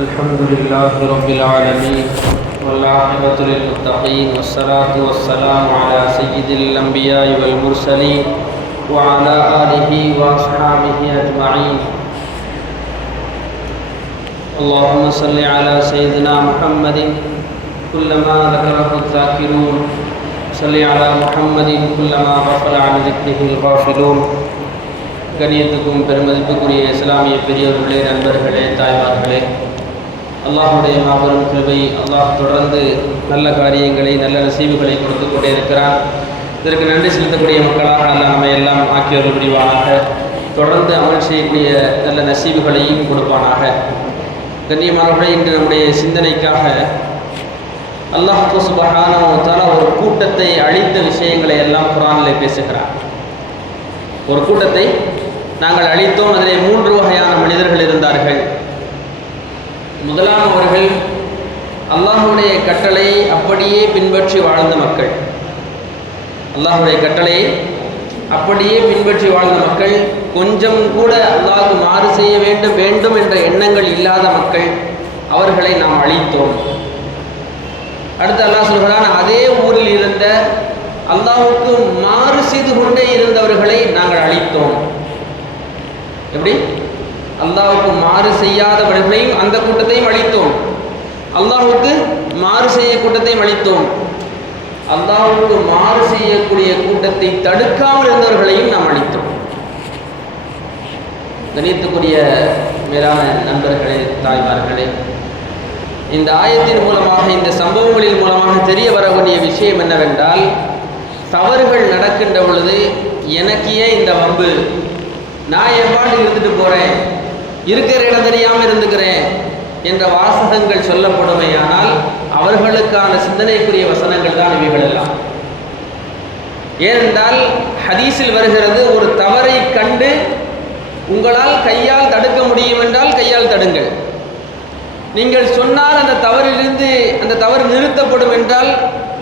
الحمد لله رب العالمين والعاقبة للمتقين والصلاة والسلام على سيد الأنبياء والمرسلين وعلى آله وأصحابه أجمعين. اللهم صل على سيدنا محمد كلما ذكره الذاكرون صل على محمد كلما غفل عن ذكره الغافلون. கண்ணியத்துக்கும் பெருமதிப்புக்குரிய இஸ்லாமிய பெரியவர்களே, நண்பர்களே, தாய்மார்களே, அல்லாஹுடைய மாபெரும் கிருபை. அல்லாஹ் தொடர்ந்து நல்ல காரியங்களை, நல்ல நசீபுகளை கொடுத்து கொண்டே இருக்கிறான். இதற்கு நன்றி செலுத்தக்கூடிய மக்களாக அல்லாஹ் நம்மை எல்லாம் ஆக்கியவர்கள் புரிவானாக. தொடர்ந்து அமல் செய்யக்கூடிய நல்ல நசீபுகளையும் கொடுப்பானாக. கண்ணியமானவர்களே, இன்று நம்முடைய சிந்தனைக்காக அல்லாஹ் சுப்ஹானஹு வ தஆலா ஒரு கூட்டத்தை அழித்த விஷயங்களை எல்லாம் குர்ஆனிலே பேசுகிறார். ஒரு கூட்டத்தை நாங்கள் அழித்தோம். அதிலே 3 வகையான மனிதர்கள் இருந்தார்கள். முதலாமவர்கள் அல்லாஹுடைய கட்டளையை அப்படியே பின்பற்றி வாழ்ந்த மக்கள். அல்லாஹுடைய கட்டளையை அப்படியே பின்பற்றி வாழ்ந்த மக்கள், கொஞ்சம் கூட அல்லாஹ்வுக்கு மாறு செய்ய வேண்டும் என்ற எண்ணங்கள் இல்லாத மக்கள். அவர்களை நாம் அழித்தோம். அடுத்து அல்லாஹ் சொல்கிறான், அதே ஊரில் இருந்த அல்லாஹ்வுக்கு மாறு செய்து கொண்டே இருந்தவர்களை நாங்கள் அழித்தோம். எப்படி? அல்லாஹ்வுக்கு மாறு செய்யாதவர்களையும் அந்த கூட்டத்தையும் அழித்தோம். அல்லாஹ்வுக்கு மாறு செய்ய கூட்டத்தையும் அழித்தோம். அல்லாஹ்வுக்கு மாறு செய்யக்கூடிய கூட்டத்தை தடுக்காமல் இருந்தவர்களையும் நாம் அழித்தோம். கணியத்துக்குரிய மேலான நண்பர்களே, தாய்மார்களே, இந்த ஆயத்தின் மூலமாக, இந்த சம்பவங்களின் மூலமாக தெரிய வரக்கூடிய விஷயம் என்னவென்றால், தவறுகள் நடக்கின்ற பொழுது எனக்கு ஏன் இந்த வம்பு, நான் என் பாட்டு இருந்துட்டு போகிறேன், இருக்கிற இடம் தெரியாமல் இருந்துக்கிறேன் என்ற வாசகங்கள் சொல்லப்படுமையானால் அவர்களுக்கான சிந்தனைக்குரிய வசனங்கள் தான் இவைகள் எல்லாம். ஏனென்றால் ஹதீஸில் வருகிறது, ஒரு தவறை கண்டு உங்களால் கையால் தடுக்க முடியும் என்றால் கையால் தடுங்கள். நீங்கள் சொன்னால் அந்த தவறிலிருந்து அந்த தவறு நிறுத்தப்படும் என்றால்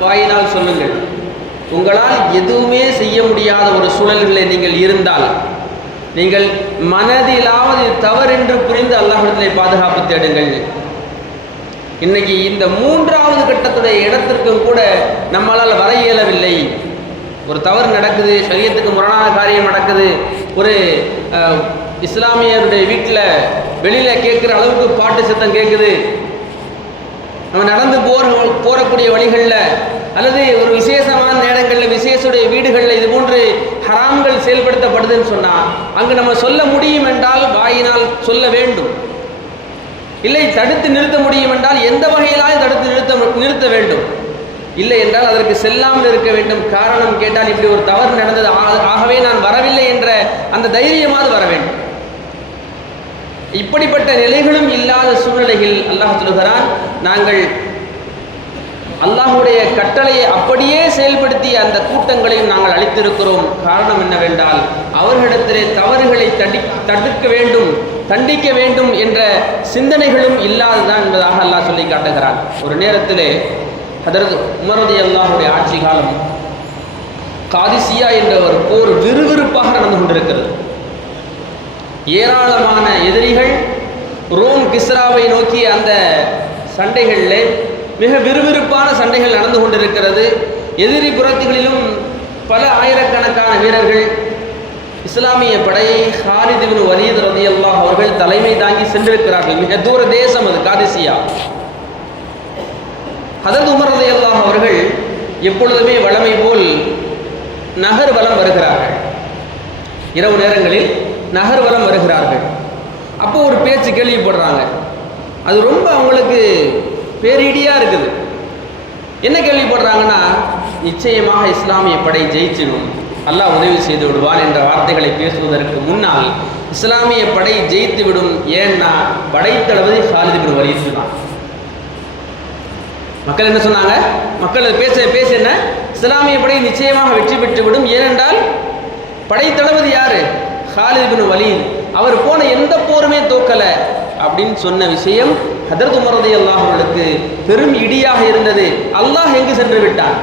வாயினால் சொல்லுங்கள். உங்களால் எதுவுமே செய்ய முடியாத ஒரு சூழல்களில் நீங்கள் இருந்தால், நீங்கள் மனதிலாவது தவறென்று புரிந்து அல்லாஹ்விடத்திலே பாதுகாப்பு தேடுங்கள். இன்னைக்கு இந்த 3வது கட்டத்துடைய இடத்திற்கும் கூட நம்மளால் வர இயலவில்லை. ஒரு தவறு நடக்குது, ஷரியத்துக்கு முரணான காரியம் நடக்குது, ஒரு இஸ்லாமியருடைய வீட்டில் வெளியில் கேட்குற அளவுக்கு பாட்டு சத்தம் கேட்குது, நம்ம நடந்து போகக்கூடிய வழிகளில் அல்லது ஒரு விசேஷமான நேரங்களில் விசேஷுடைய வீடுகளில் இது போன்று ஹராம்கள் செயல்படுத்தப்படுதுன்னு சொன்னால் அங்கு நம்ம சொல்ல முடியும் என்றால் வாயினால் சொல்ல வேண்டும். இல்லை, தடுத்து நிறுத்த முடியும் என்றால் எந்த வகையிலாவது தடுத்து நிறுத்த வேண்டும். இல்லை என்றால் அதற்கு செல்லாமல் இருக்க வேண்டும். காரணம் கேட்டால் இப்படி ஒரு தவறு நடந்தது, ஆகவே நான் வரவில்லை என்ற அந்த தைரியமாவது வர வேண்டும். இப்படிப்பட்ட நிலைகளும் இல்லாத சூழ்நிலையில் அல்லாஹ் சொல்கிறான், நாங்கள் அல்லாஹுடைய கட்டளையை அப்படியே செயல்படுத்தி அந்த கூட்டங்களையும் நாங்கள் அழித்திருக்கிறோம். காரணம் என்னவென்றால், அவர்களிடத்திலே தவறுகளை தடுக்க வேண்டும், தண்டிக்க வேண்டும் என்ற சிந்தனைகளும் இல்லாததான் என்பதாக அல்லாஹ் சொல்லி காட்டுகிறான். ஒரு நேரத்திலே ஹதரத் உமர் ரலியல்லாஹுடைய ஆட்சி காலம், காதிசியா என்ற ஒரு போர் விறுவிறுப்பாக நடந்து கொண்டிருக்கிறது. ஏராளமான எதிரிகள் ரோம் கிஸ்ராவை நோக்கி அந்த சண்டைகளில் மிக விறுவிறுப்பான சண்டைகள் நடந்து கொண்டிருக்கிறது. எதிரி புறத்துகளிலும் பல ஆயிரக்கணக்கான வீரர்கள், இஸ்லாமிய படையை ஹாலித் இப்னு வலீத் ரலியல்லாஹு அவர்கள் தலைமை தாங்கி சென்றிருக்கிறார்கள். மிக தூர தேசம் அது காதிசியா. ஹதரத் உமர் ரலியல்லாஹு அவர்கள் எப்பொழுதுமே வழமை போல் நகர் வலம் வருகிறார்கள். இரவு நேரங்களில் நகர் வலம் வருகிறார்கள். அப்போ ஒரு பேச்சு கேள்விப்படுறாங்க. அது ரொம்ப அவங்களுக்கு பேரிடியாக இருக்குது. என்ன கேள்விப்படுறாங்கன்னா, நிச்சயமாக இஸ்லாமிய படை ஜெயிச்சிடும், அல்லாஹ் உதவி செய்து விடுவான் என்ற வார்த்தைகளை பேசுவதற்கு முன்னால் இஸ்லாமிய படை ஜெயித்து விடும், ஏன்னா படைத்தளபதி ஹாலித் இப்னு வலீத் தான். மக்கள் என்ன சொன்னாங்க? மக்கள் பேச என்ன, இஸ்லாமிய படை நிச்சயமாக வெற்றி பெற்று விடும், ஏனென்றால் படைத்தளபதி யாரு? ஹாலித் இப்னு வலீத். அவர் போன எந்த போருமே தோக்கலை அப்படின்னு சொன்ன விஷயம் ஹதரத் உமர் ரலியல்லாஹு அன்ஹு அவர்களுக்கு பெரும் இடியாக இருந்தது. அல்லாஹ் எங்கு சென்று விட்டான்?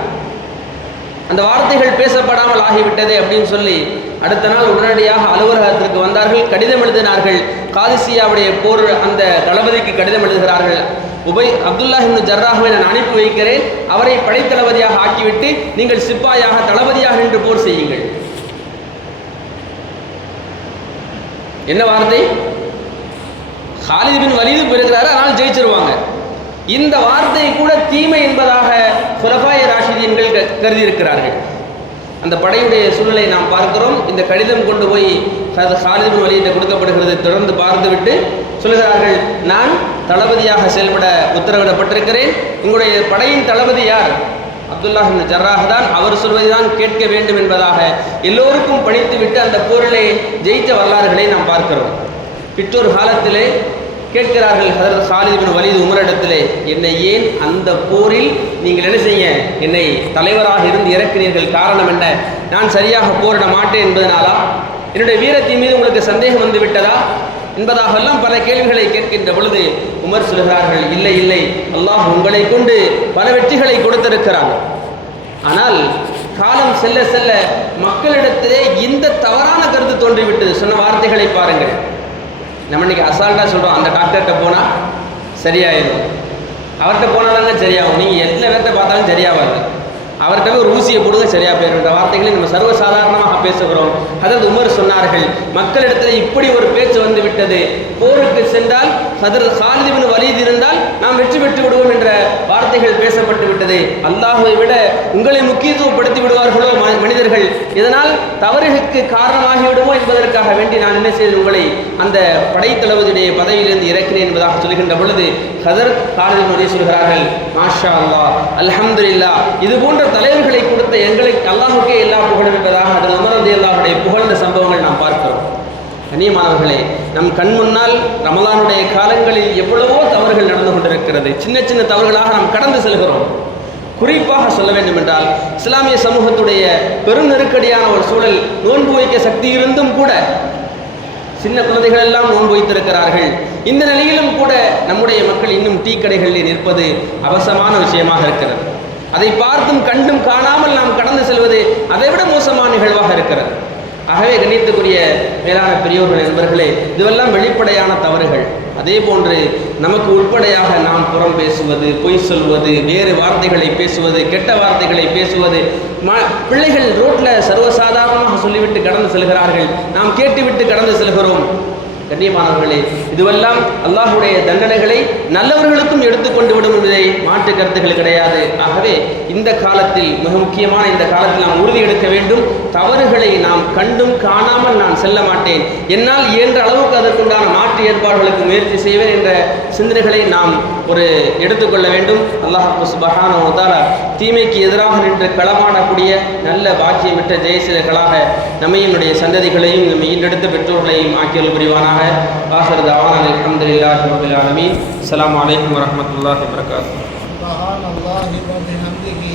அந்த வார்த்தைகள் பேசப்படாமல் ஆகிவிட்டதே அப்படின்னு சொல்லி அடுத்த நாள் உடனடியாக அலுவலகத்திற்கு வந்தார்கள், கடிதம் எழுதினார்கள். காதிசியாவுடைய போர் அந்த தளபதிக்கு கடிதம் எழுதுகிறார்கள். அப்துல்லாஹ் இப்னு ஜர்ராஹ்வை நான் அனுப்பி வைக்கிறேன், அவரை படைத்தளபதியாக ஆக்கிவிட்டு நீங்கள் சிப்பாயாக தளபதியாக நின்று போர் செய்யுங்கள். என்ன வார்த்தை? காலித் பின் வலீது பெறுகிறாரு, ஆனால் ஜெயிச்சிருவாங்க. இந்த வார்த்தையை கூட தீமை என்பதாக குலஃபாய ராஷிதீன்கள் கருதி இருக்கிறார்கள். அந்த படையுடைய சூழ்நிலை நாம் பார்க்கிறோம். இந்த கடிதம் கொண்டு போய் காலித் பின் வலீது கொடுக்கப்படுகிறது. தொடர்ந்து பார்த்துவிட்டு சொல்கிறார்கள், நான் தளபதியாக செயல்பட உத்தரவிடப்பட்டிருக்கிறேன். உங்களுடைய படையின் தளபதி யார்? அப்துல்லாஹ் இப்னு ஜர்ராஹ் தான். அவர் சொல்வதுதான் கேட்க வேண்டும் என்பதாக எல்லோருக்கும் பணித்துவிட்டு அந்த போரிலே ஜெயித்த வரலாறுகளை நாம் பார்க்கிறோம். பிற்றொரு காலத்திலே கேட்கிறார்கள் ஹதரத் காலித் பின் வலீது உமரிடத்திலே, என்னை ஏன் அந்த போரில் நீங்கள் என்ன செய்ய என்னை தலைவராக இருந்து இறக்கினீர்கள்? காரணம் என்ன? நான் சரியாக போரிட மாட்டேன் என்பதனாலா? என்னுடைய வீரத்தின் மீது உங்களுக்கு சந்தேகம் வந்து விட்டதா என்பதாகெல்லாம் பல கேள்விகளை கேட்கின்ற பொழுது உமர் சொல்கிறார்கள், இல்லை இல்லை, அல்லாஹ் உங்களை கொண்டு பல வெற்றிகளை கொடுத்திருக்கிறாங்க. ஆனால் காலம் செல்ல செல்ல மக்களிடத்திலே இந்த தவறான கருத்து தோன்றிவிட்டது. சொன்ன வார்த்தைகளை பாருங்கள். நம்ம இன்னைக்கு அசால்ட்டாக சொல்கிறோம், அந்த டாக்டர்கிட்ட போனால் சரியாயிடும், அவர்கிட்ட போனாதாங்க சரியாகும், நீங்கள் எத்தனை பேர்கிட்ட பார்த்தாலும் சரியாகாது, அவர்கிட்ட ஒரு ஊசியை போடுங்க சரியா போயிடும். இந்த வார்த்தைகளை நம்ம சர்வசாதாரணமாக பேசுகிறோம். ஹதரத் உமர் சொன்னார்கள், மக்களிடத்தில் இப்படி ஒரு பேச்சு வந்து விட்டது, போருக்கு சென்றால் ஹதரத் காலித் பின் வலீத் இருந்தால் நாம் வெற்றி பெற்று விடுவோம் என்ற வார்த்தைகள் பேசப்பட்டு விட்டது. அல்லாஹ்வை விட உங்களை முக்கியத்துவப்படுத்தி விடுவார்களோ மனிதர்கள், இதனால் தவறுகளுக்கு காரணமாகிவிடுமோ என்பதற்காக வேண்டி நான் என்ன செய்து உங்களை அந்த படைத்தளபதியுடைய பதவியிலிருந்து இறக்கிறேன் என்பதாக சொல்கின்ற பொழுது ஹதரத் காலித் பின் சொல்கிறார்கள், மாஷா அல்லாஹ், அல்ஹம்துலில்லாஹ், இது போன்ற தலைவர்களை கொடுத்த எங்களுக்கு அல்லாஹுக்கே எல்லா புகழும் என்பதாக அதில் உமர் ரலியல்லாஹுடைய புகழ்ந்த சம்பவங்கள் நாம் பார்க்கிறோம். கண்ணியமானவர்களே, நம் கண் முன்னால் ரமலானுடைய காலங்களில் எவ்வளவோ தவறுகள் நடந்து கொண்டிருக்கிறது. சின்ன சின்ன தவறுகளாக நாம் கடந்து செல்கிறோம். குறிப்பாக சொல்ல வேண்டும் என்றால், இஸ்லாமிய சமூகத்துடைய பெரும் நெருக்கடியான ஒரு சூழல், நோன்பு வைக்க சக்தி இருந்தும் கூட சின்ன குழந்தைகள் எல்லாம் நோன்பு வைத்திருக்கிறார்கள். இந்த நிலையிலும் கூட நம்முடைய மக்கள் இன்னும் டீ கடைகளில் நிற்பது அவசரமான விஷயமாக இருக்கிறது. அதை பார்த்தும் கண்டும் காணாமல் நாம் கடந்து செல்வது அதைவிட மோசமான நிகழ்வாக இருக்கிறது. ஆகவே கண்ணியத்துக்குரிய மேலான பெரியோர்கள் நண்பர்களே, இதுவெல்லாம் வெளிப்படையான தவறுகள். அதே போன்று நமக்கு உட்படையாக நாம் புறம் பேசுவது, பொய் சொல்வது, வேறு வார்த்தைகளை பேசுவது, கெட்ட வார்த்தைகளை பேசுவது, பிள்ளைகள் ரோட்டில் சர்வசாதாரணமாக சொல்லிவிட்டு கடந்து செல்கிறார்கள், நாம் கேட்டுவிட்டு கடந்து செல்கிறோம். கண்ணியமானவர்களே, இதுவெல்லாம் அல்லாஹுடைய தண்டனைகளை நல்லவர்களுக்கும் எடுத்துக்கொண்டு விடும் என்பதை மாற்று கருத்துக்கள் கிடையாது. ஆகவே இந்த காலத்தில், மிக முக்கியமான இந்த காலத்தில் நாம் உறுதி எடுக்க வேண்டும். தவறுகளை நாம் கண்டும் காணாமல் நான் செல்ல மாட்டேன், என்னால் இயன்ற அளவுக்கு அதற்குண்டான மாற்று ஏற்பாடுகளுக்கு முயற்சி செய்வேன் என்ற சிந்தனைகளை நாம் எடுத்துக்கொள்ள வேண்டும். அல்லாஹ் சுப்ஹானஹு வ தஆலா தீமைக்கு எதிராக நின்று களமாடக்கூடிய நல்ல பாக்கியமிட்ட ஜெயசீலர்களாக நம்மையும் நம்முடைய சந்ததிகளையும் நம்ம ஈண்டெடுத்த பெற்றோர்களையும் ஆக்கியல் புரிவானாக. ஆஹிரு தஅவானா அல்ஹம்துலில்லாஹி ரப்பில் ஆலமீன். அஸ்ஸலாமு அலைக்கும் வரஹ்மத்துல்லாஹி வபரகாத்துஹு. சுப்ஹானல்லாஹி வ பிஹம்திஹி